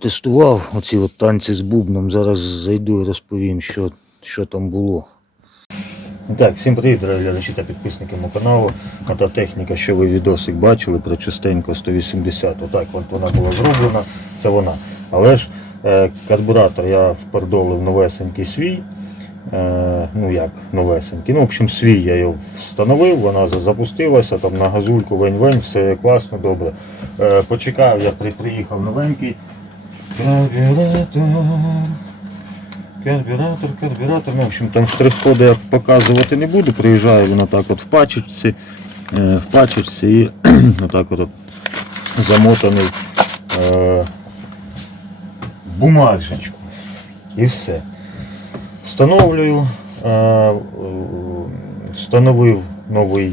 протестував оці от танці з бубном. Зараз зайду і розповім, що, що там було. Так, всім привіт, дорогі глядачі та підписники мого каналу. Ота техніка, що ви відосик бачили про частенько 180. Отак от вона була зроблена, це вона. Але ж е, карбуратор я впердолив новесенький свій. Е, ну як новесенький. Ну, в общем, свій я його встановив, вона запустилася там на газульку, вень-вень, все класно, добре. Е, почекав, я при, приїхав новенький. Карбюратор. Карбюратор, карбюратор. Ну, в общем, там штрих-коди я показувати не буду. Приїжджаю він отак от в пачечці, е, в пачечці і отак от, от замотаний е, бумажечку. І все. Встановлюю, е, встановив новий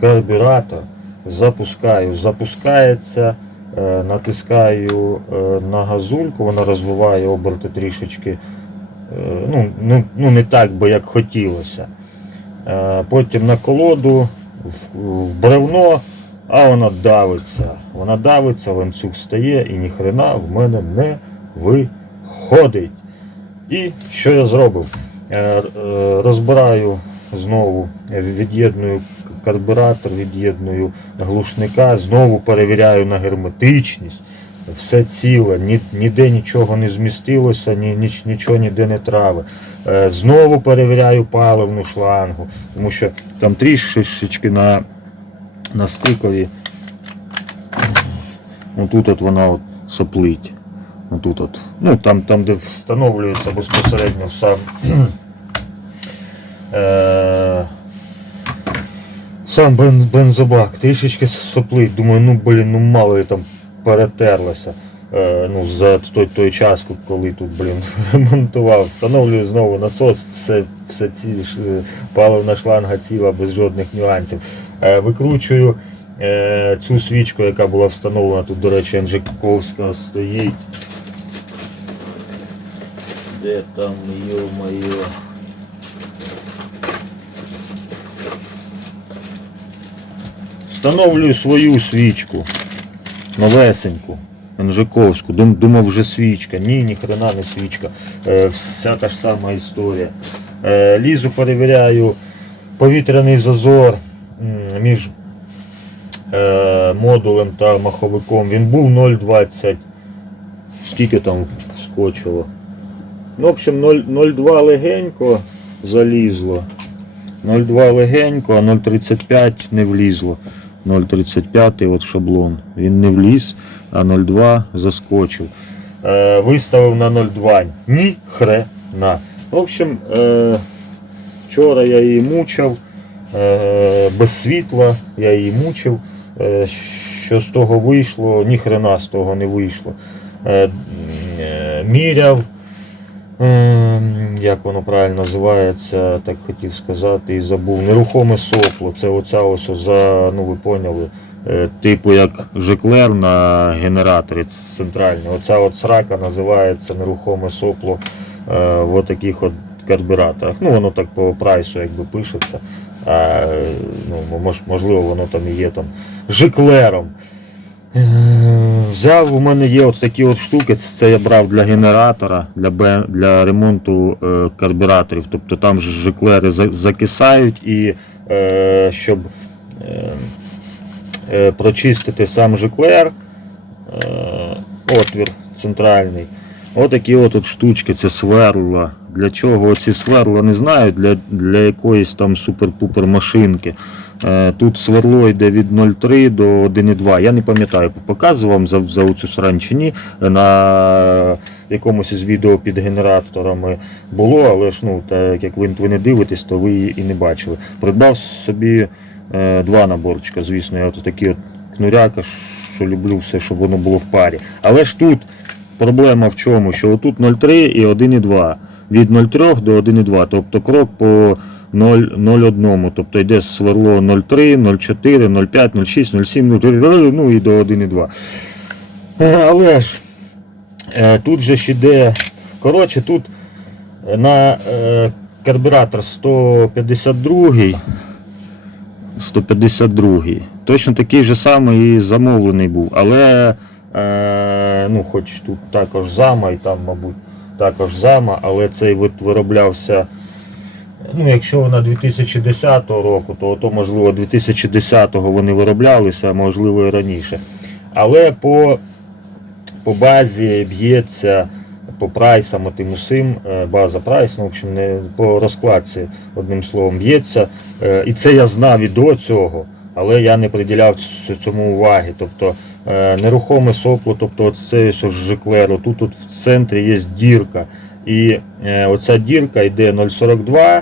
карбюратор, запускаю, запускається, натискаю е, на газульку, вона розвиває оберти трішечки. е, Ну, ну, ну не так би як хотілося. Е, Потім на колоду, в, бревно, а вона давиться. Вона давиться, ланцюг стає і ніхрена в мене не виходить. І що я зробив? Е, е, Розбираю знову, е, від'єдную карбюратор, від'єдную глушника, знову перевіряю на герметичність. Все ціле, ні, ніде нічого не змістилося, ні, ніч- нічого ніде не трави. Е, Знову перевіряю паливну шлангу, тому що там трішечки на, на стикові. Отут от вона от соплить. Отут от. Ну там, там де встановлюється безпосередньо сам. е, Сам бен, бензобак трішечки соплить. Думаю, ну блін, ну мало ли там перетерлося. Е, ну, за той, той час, коли тут, блін, ремонтував. Встановлюю знову насос, все, все ці е, паливна шланга ціла, без жодних нюансів. Е, викручую е, цю свічку, яка була встановлена, тут, до речі, Анжиковська стоїть. Де там, йо-моє. Встановлюю свою свічку. Новесеньку. Анжиковську. Дум- Думав вже свічка. Ні, ні хрена не свічка. Е, вся та ж сама історія. Е, лізу перевіряю повітряний зазор між е, модулем та маховиком. Він був 0,20. Скільки там вскочило? Ну, в общем, 0,2 легенько залізло. 0,2 легенько, а 0,35 не влізло. 0,35 от шаблон. Він не вліз, а 0,2 заскочив. Е, виставив на 0,2. Ні хрена. В общем, е, вчора я її мучив. Е, без світла я її мучив. Е, що з того вийшло, ні хрена з того не вийшло. Е, е, міряв. Ем, Як воно правильно називається, так хотів сказати і забув. Нерухоме сопло. Це оця ось за, ну ви поняли, е, типу як жиклер на генераторі центральний. Оця от срака називається нерухоме сопло е, в таких от карбюраторах. Ну воно так по прайсу якби пишеться. А, ну, мож, можливо, воно там і є там жиклером. Е, Взяв, у мене є от такі от штуки, це я брав для генератора, для, для ремонту е, карбюраторів. Тобто там жиклери за- закисають і е, щоб прочистити сам жиклер, отвір центральний. Отакі от, от штучки, це сверла. Для чого ці сверла не знаю, для, для якоїсь там супер-пупер машинки. Е, Тут сверло йде від 0,3 до 1,2. Я не пам'ятаю, показував вам за, за цю срань чи ні. На якомусь із відео під генераторами було, але ж ну, так як ви, ви не дивитесь, то ви її і не бачили. Придбав собі е, два наборчика, звісно, я от такий от кнуряка, що люблю все, щоб воно було в парі. Але ж тут проблема в чому? Що отут 0,3 і 1,2. Від 0,3 до 1,2. Тобто крок по 0,01. Тобто йде сверло 0,3, 0,4, 0,5, 0,6, 0,7, 0,3, ну і до 1,2. Е, Але ж е, тут же ж іде. Коротше, тут на е, карбюратор 152 152 Точно такий же самий і замовлений був. Але ну, хоч тут також зама, і там, мабуть, також зама, але цей вироблявся. Ну, якщо на 2010 року, то, то можливо 2010-го вони вироблялися, можливо і раніше. Але по, по базі б'ється по прайсам тим усім, е, база прайс, ну, в общем, не по розкладці, одним словом, б'ється. Е, І це я знав і до цього, але я не приділяв цьому уваги. Тобто е, нерухоме сопло, тобто от це ось тут от в центрі є дірка. І оця дірка йде 0,42,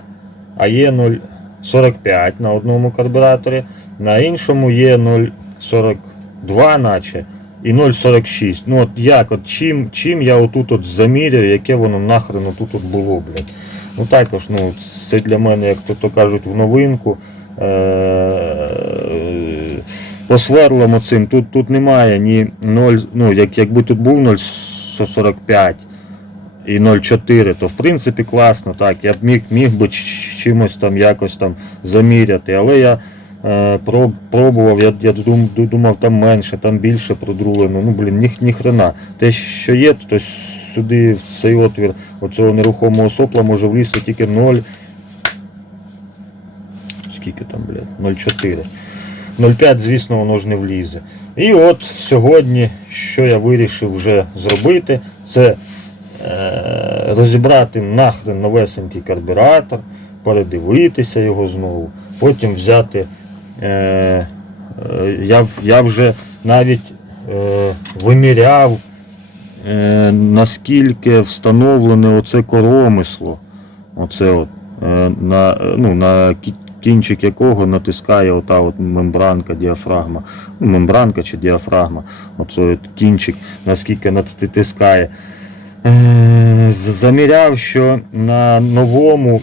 а є 0,45 на одному карбюраторі, на іншому є 0,42 наче і 0,46. Ну от як, от чим, чим я отут от заміряю, яке воно нахрен тут от було, блядь. Ну також, ну, це для мене, як то, то кажуть, в новинку. Е- по сверлам оцим, тут, тут немає ні 0, ну, як, якби тут був 0,45 і 0,4, то в принципі класно, так, я б міг, міг би чимось там якось там заміряти, але я е, проб- пробував, я, я дум, думав там менше, там більше продрулено, ну блін, ні, ні хрена. Те, що є, то сюди, в цей отвір оцього нерухомого сопла може влізти тільки 0. Скільки там, блядь, 0,4. 0,5, звісно, воно ж не влізе. І от сьогодні, що я вирішив вже зробити, це розібрати нахрен новесенький карбюратор, передивитися його знову, потім взяти. Е, е, я, я вже навіть е, виміряв, е, наскільки встановлене оце коромисло. Оце от, е, на, е, ну, на кінчик якого натискає ота от мембранка, діафрагма. Ну, мембранка чи діафрагма. Оце от кінчик, наскільки натискає. Е, Заміряв, що на новому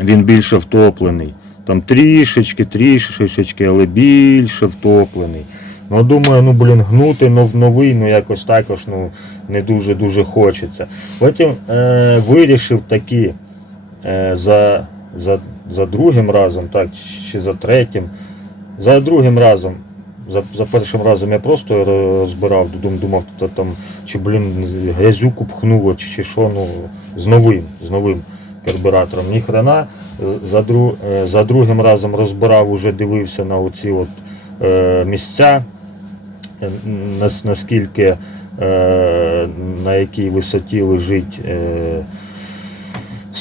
він більше втоплений. Там трішечки, трішечки, але більше втоплений. Ну, думаю, ну блін, гнути нов, новий, ну якось також ну, не дуже-дуже хочеться. Потім е, вирішив таки е, за, за, за другим разом, так, чи за третім. За другим разом, за, за першим разом я просто розбирав, думав, то там, чи блін, грязюку пхнуло, чи, чи що, ну, з новим, з новим карбюратором. Ні. За, дру, е, за другим разом розбирав, уже дивився на оці от, е, місця, е, нас- наскільки, е, на якій висоті лежить е,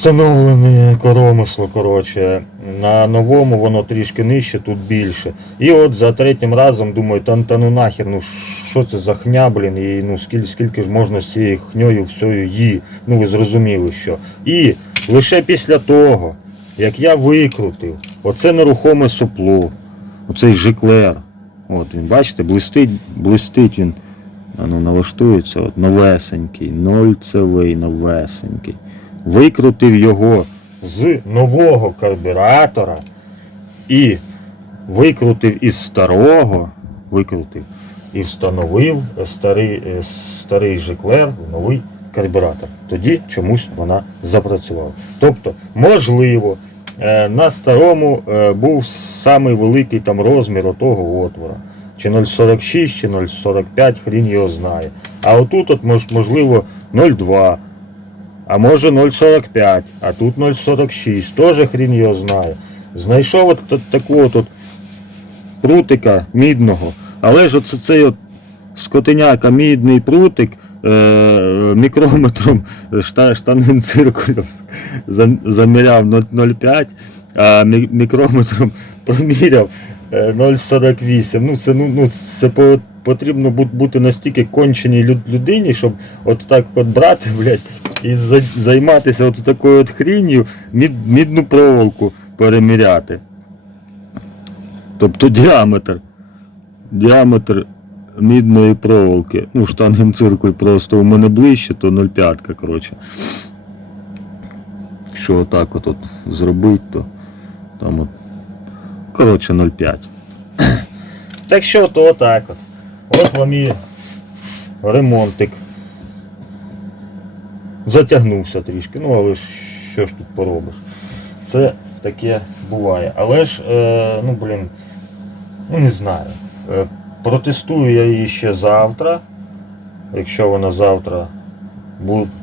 встановлене коромисло. Коротше. На новому воно трішки нижче, тут більше. І от за третім разом думаю, та, та ну нахер, ну що це за хня, блін, і ну скільки, скільки ж можна з цією хньою всьою її. Ну ви зрозуміли що. І лише після того, як я викрутив оце нерухоме сопло, оцей жиклер. От він, бачите, блистить, блистить він. А ну, налаштується, от новесенький, нольцевий новесенький. Викрутив його з нового карбюратора і викрутив із старого, викрутив і встановив старий, е, старий жиклер в новий карбюратор. Тоді чомусь вона запрацювала. Тобто, можливо, е, на старому е, був самий великий там розмір отого отвора. Чи 0,46, чи 0,45, хрін його знає. А отут, от, можливо, 0,2, а може 0,45, а тут 0,46, теж хрін його знає. Знайшов от та- такого от, от прутика мідного, але ж оце цей от скотиняка мідний прутик е, мікрометром шта, штанним циркулем заміряв 0,05, а мікрометром проміряв е, 0,48. Ну це, ну, ну, це по- потрібно бути настільки конченій людині, щоб от так от брати, блядь, і займатися от такою от хрінню, мід, мідну проволоку переміряти. Тобто діаметр. Діаметр мідної проволоки. Ну, штанген циркуль просто у мене ближче, то 0,5, коротше. Що отак от, от зробити, то там от. Коротше, 0,5. Так що, то отак от. От вам і ремонтик. Затягнувся трішки, ну але ж що ж тут поробиш. Це таке буває. Але ж, е, ну блін, ну не знаю. Е, протестую я її ще завтра. якщо вона завтра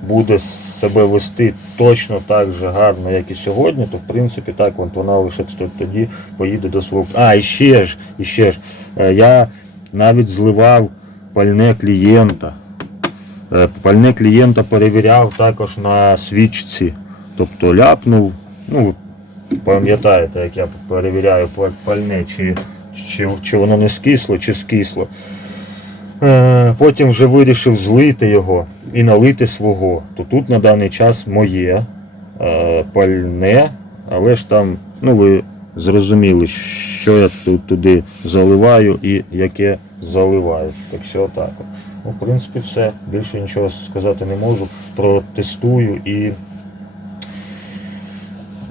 буде себе вести точно так же гарно, як і сьогодні, то в принципі так вона лише тоді поїде до свого. А, і ще ж, і ще ж. е, Я навіть зливав пальне клієнта. Е, Пальне клієнта перевіряв також на свічці. Тобто ляпнув, ну пам'ятаєте, як я перевіряю пальне, чи, чи, чи воно не скисло, чи скисло. Е, Потім вже вирішив злити його і налити свого. То тут на даний час моє е, пальне, але ж там, ну ви зрозуміли, що я тут туди заливаю і яке заливаю. Так що так. Ну, в принципі, все. Більше нічого сказати не можу. Протестую і.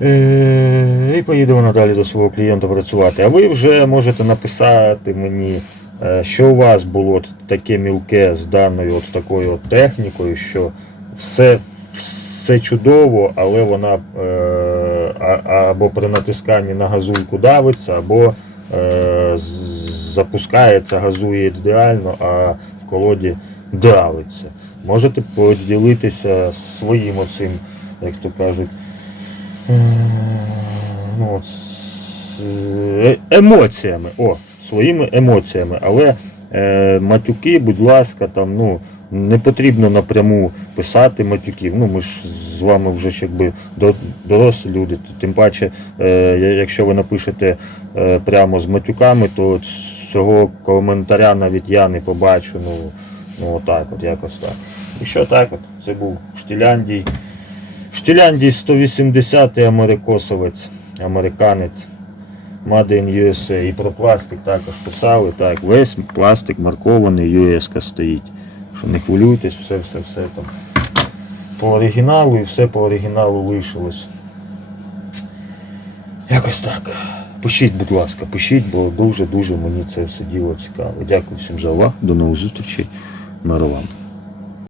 Е, І поїдемо надалі до свого клієнта працювати. А ви вже можете написати мені, е, що у вас було таке мілке з даною от такою от технікою, що все, все чудово, але вона е, або при натисканні на газульку давиться, або е, запускається, газує ідеально, а в колоді давиться. Можете поділитися своїм оцим, як то кажуть, е, ну, е, емоціями. О, своїми емоціями. Але е, матюки, будь ласка, там, ну, не потрібно напряму писати матюків. Ну, ми ж з вами вже ж якби дорослі люди. Тим паче, е, якщо ви напишете е, прямо з матюками, то цього коментаря навіть я не побачу. Ну, ну отак, от якось так. І що так от? Це був Штіляндій. Штіляндій 180-й америкосовець, американець. Made in USA. І про пластик також писали. Так, весь пластик маркований, US стоїть. Що не хвилюйтесь, все, все, все там. По оригіналу і все по оригіналу лишилось. Якось так. Пишіть, будь ласка, пишіть, бо дуже-дуже мені це все діло цікаво. Дякую всім за увагу. До нових зустрічей. Миру вам.